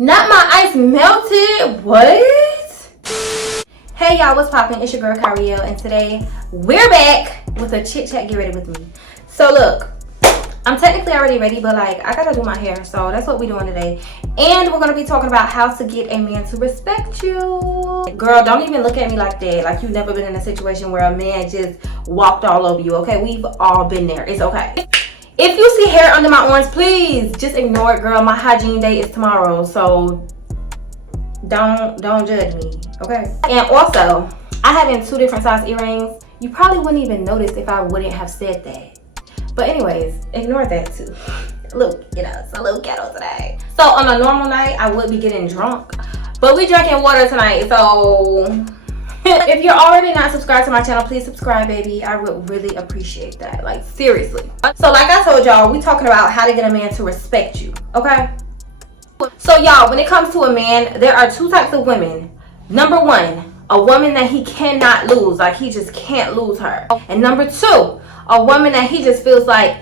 Not my ice melted. What? Hey y'all, what's poppin'? It's your girl Kyrielle, and today we're back with a chit chat. Get ready with me. So look, I'm technically already ready, but like I gotta do my hair, so that's what we're doing today. And we're gonna be talking about how to get a man to respect you. Girl, don't even look at me like that. Like you've never been in a situation where a man just walked all over you. Okay, we've all been there. It's okay. If you see hair under my arms, please just ignore it, girl. My hygiene day is tomorrow, so don't judge me, okay? And also, I have in 2 different size earrings. You probably wouldn't even notice if I wouldn't have said that. But anyways, ignore that too. Look, it's a little ghetto today. So on a normal night, I would be getting drunk, but we drinking water tonight, so if you're already not subscribed to my channel, please subscribe, baby. I would really appreciate that, like seriously. So like I told y'all, we talking about how to get a man to respect you, okay? So y'all, when it comes to a man, there are 2 types of women. Number 1, a woman that he cannot lose, like he just can't lose her. And number 2, a woman that he just feels like,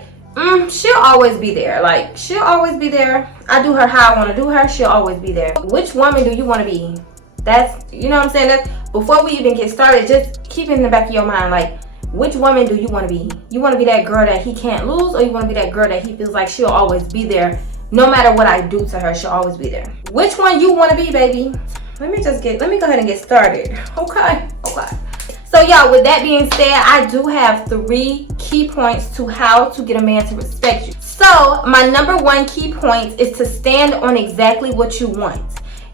she'll always be there. Like she'll always be there. I do her how I want to do her, she'll always be there. Which woman do you want to be? That's, you know what I'm saying? That's, before we even get started, just keep it in the back of your mind, like, which woman do you want to be? You want to be that girl that he can't lose, or you want to be that girl that he feels like she'll always be there? No matter what I do to her, she'll always be there. Which one you want to be, baby? Let me go ahead and get started. Okay. So y'all, with that being said, I do have 3 key points to how to get a man to respect you. So my number 1 key point is to stand on exactly what you want.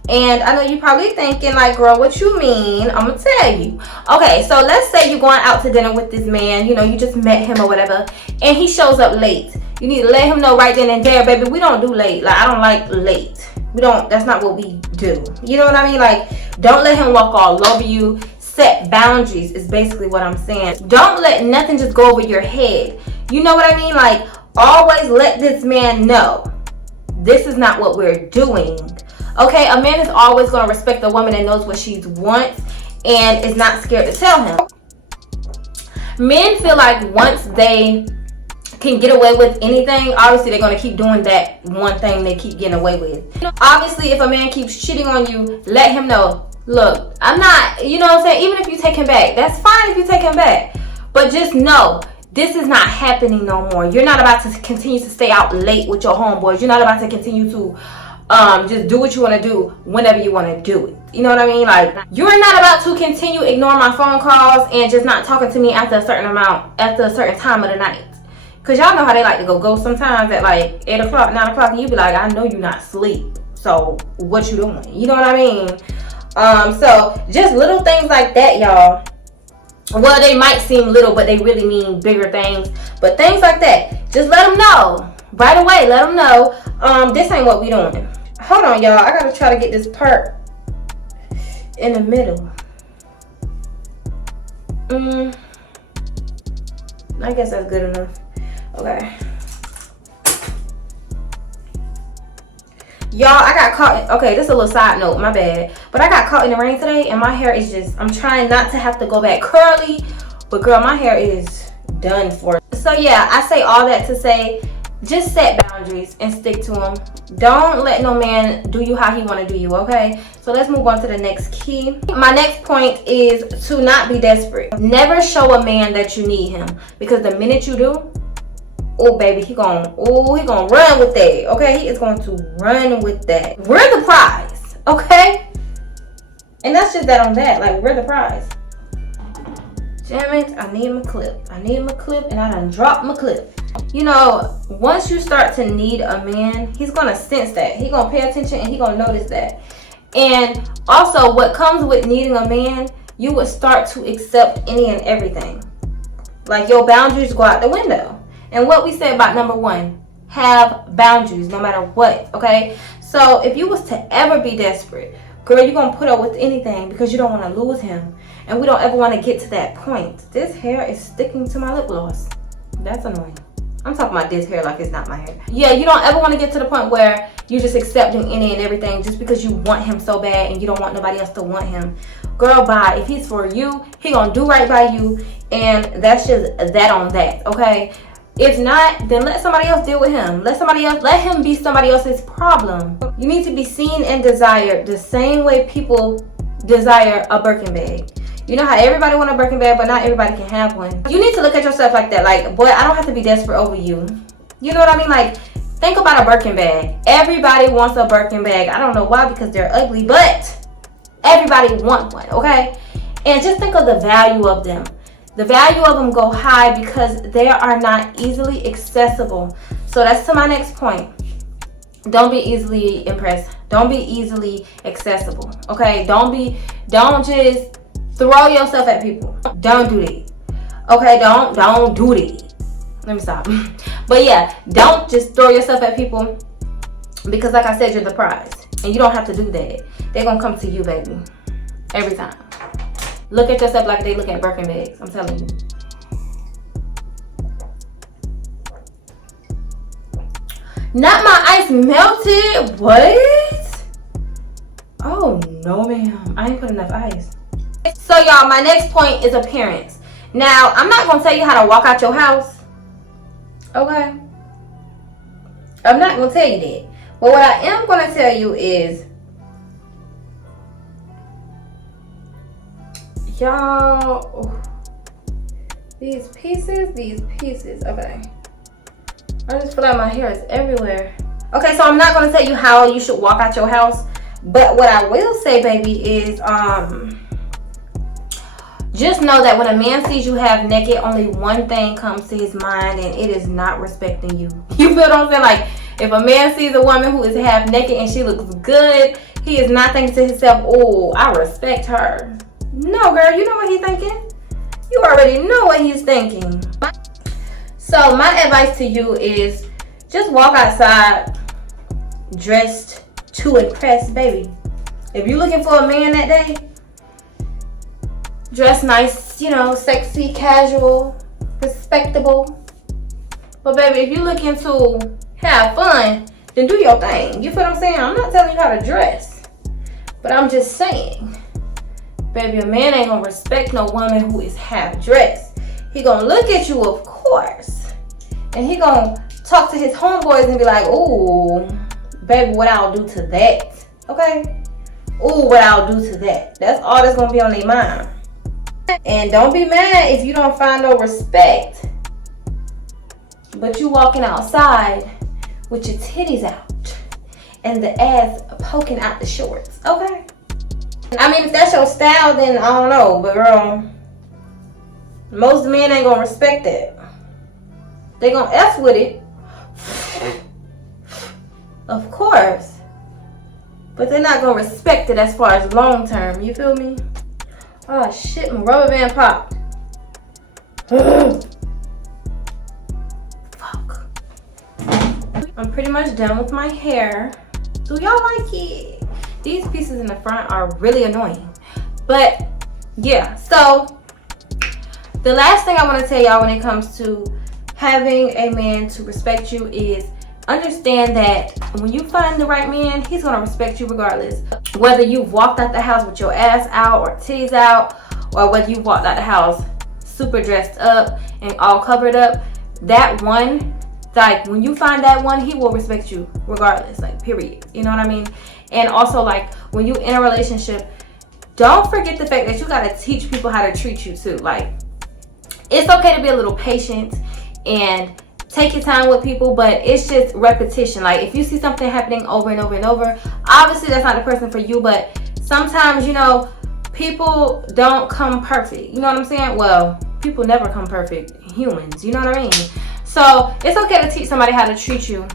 And I know you're probably thinking like, girl, what you mean? I'm gonna tell you. Okay, so let's say you're going out to dinner with this man, you just met him or whatever, and he shows up late. You need to let him know right then and there, baby, we don't do late. Like, I don't like late. That's not what we do. You know what I mean? Like, don't let him walk all over you. Set boundaries is basically what I'm saying. Don't let nothing just go over your head. You know what I mean? Like, always let this man know this is not what we're doing. Okay, a man is always going to respect a woman that knows what she wants and is not scared to tell him. Men feel like once they can get away with anything, obviously they're going to keep doing that one thing they keep getting away with. Obviously, if a man keeps cheating on you, let him know, look, I'm not, you know what I'm saying? Even if you take him back, that's fine if you take him back. But just know, this is not happening no more. You're not about to continue to stay out late with your homeboys. You're not about to continue to just do what you want to do whenever you want to do it. You know what I mean? Like, you're not about to continue ignoring my phone calls and just not talking to me after a certain time of the night. Because y'all know how they like to go sometimes at like 8 o'clock, 9 o'clock, and you be like, I know you're not asleep, so what you doing? You know what I mean? So just little things like that, y'all. Well, they might seem little, but they really mean bigger things. But things like that, just let them know right away. Let them know this ain't what we doing. Hold on, y'all. I gotta try to get this part in the middle. I guess that's good enough. Okay. Y'all, I got caught. Okay, this is a little side note, my bad. But I got caught in the rain today, and my hair is just, I'm trying not to have to go back curly. But girl, my hair is done for. So yeah, I say all that to say, just set boundaries and stick to them. Don't let no man do you how he want to do you, okay? So let's move on to the next key. My next point is to not be desperate. Never show a man that you need him, because the minute you do, oh baby, he gonna run with that, okay? He is going to run with that. We're the prize, okay? And that's just that on that. Like, we're the prize. Damn it, I need my clip. And I done dropped my clip. Once you start to need a man, he's gonna sense that. He gonna pay attention and he gonna notice that. And also, what comes with needing a man, you would start to accept any and everything. Like, your boundaries go out the window. And what we said about number 1, have boundaries no matter what, okay? So if you was to ever be desperate, girl, you're going to put up with anything because you don't want to lose him. And we don't ever want to get to that point. This hair is sticking to my lip gloss. That's annoying. I'm talking about this hair like it's not my hair. Yeah, you don't ever want to get to the point where you're just accepting any and everything just because you want him so bad and you don't want nobody else to want him. Girl, bye. If he's for you, he gonna do right by you, and that's just that on that, okay? If not, then let somebody else deal with him. Let him be somebody else's problem. You need to be seen and desired the same way people desire a Birkin bag. You know how everybody want a Birkin bag, but not everybody can have one. You need to look at yourself like that. Like, boy, I don't have to be desperate over you. You know what I mean? Like, think about a Birkin bag. Everybody wants a Birkin bag. I don't know why, because they're ugly, but everybody wants one, okay? And just think of the value of them. The value of them go high because they are not easily accessible. So that's to my next point. Don't be easily impressed. Don't be easily accessible, okay? Don't just throw yourself at people. Don't do that. Okay, don't do that. Let me stop. But yeah, don't just throw yourself at people, because like I said, you're the prize. And you don't have to do that. They're gonna come to you, baby. Every time. Look at yourself like they look at Birkin bags. I'm telling you. Not my ice melted. What? Oh no, ma'am. I ain't put enough ice. So y'all, my next point is appearance. Now, I'm not gonna tell you how to walk out your house. Okay? I'm not gonna tell you that. But what I am gonna tell you is, y'all, these pieces, okay. I just feel like my hair is everywhere. Okay, so I'm not gonna tell you how you should walk out your house, but what I will say, baby, is just know that when a man sees you half naked, only one thing comes to his mind, and it is not respecting you. You feel what I'm saying? Like, if a man sees a woman who is half naked and she looks good, he is not thinking to himself, oh, I respect her. No, girl, you know what he's thinking. You already know what he's thinking. So my advice to you is just walk outside dressed to impress, baby. If you're looking for a man that day, dress nice, you know, sexy, casual, respectable. But baby, if you're looking to have fun, then do your thing. You feel what I'm saying? I'm not telling you how to dress, but I'm just saying, baby, a man ain't gonna respect no woman who is half dressed. He gonna look at you, of course, and he gonna talk to his homeboys and be like, ooh, baby, what I'll do to that, okay? Ooh, what I'll do to that. That's all that's gonna be on their mind. And don't be mad if you don't find no respect, but you walking outside with your titties out and the ass poking out the shorts, okay? I mean, if that's your style, then I don't know, but girl, most men ain't gonna respect that. They gonna F with it, of course, but they're not gonna respect it as far as long term. You feel me? Oh shit, my rubber band popped. Fuck. I'm pretty much done with my hair. Do y'all like it? These pieces in the front are really annoying. But yeah, so the last thing I want to tell y'all when it comes to having a man to respect you is understand that when you find the right man, he's going to respect you regardless. Whether you've walked out the house with your ass out or titties out, or whether you walked out the house super dressed up and all covered up, that one, like when you find that one, he will respect you regardless, like period. You know what I mean? And also, like, when you in a relationship, don't forget the fact that you got to teach people how to treat you too. Like, it's okay to be a little patient and take your time with people, but it's just repetition. Like, if you see something happening over and over and over, obviously that's not the person for you, but sometimes, you know, people don't come perfect. You know what I'm saying? Well, people never come perfect. Humans, you know what I mean? So it's okay to teach somebody how to treat you.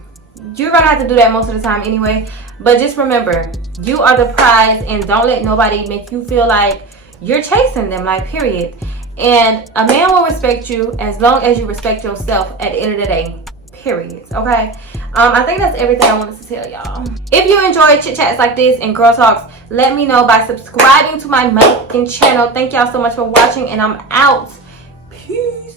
You're gonna have to do that most of the time anyway, but just remember, you are the prize, and don't let nobody make you feel like you're chasing them, like, period. And a man will respect you as long as you respect yourself at the end of the day, period. Okay? I think that's everything I wanted to tell y'all. If you enjoy chit chats like this and girl talks, let me know by subscribing to my main channel. Thank y'all so much for watching, and I'm out. Peace.